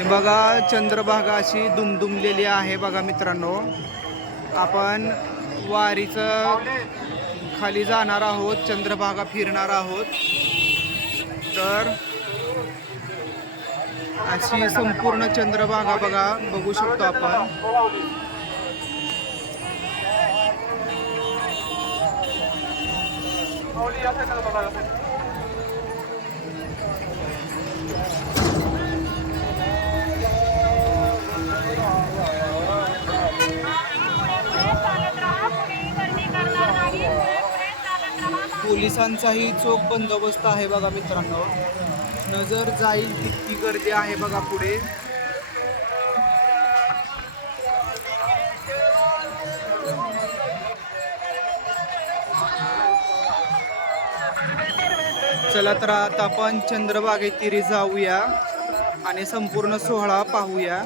हे बघा चंद्रभागा अशी दुमदुमलेली आहे बघा मित्रांनो. आपण वारीचं खाली जाणार आहोत चंद्रभागा फिरणार आहोत. तर अशी संपूर्ण चंद्रभागा बघा बघू शकतो आपण. पोलिसांचाही चोख बंदोबस्त आहे बघा मित्रांनो. नजर जाईल तितकी गर्दी आहे बघा पुढे. चला तर आता आपण चंद्रबागेतिरी जाऊया आणि संपूर्ण सोहळा पाहूया.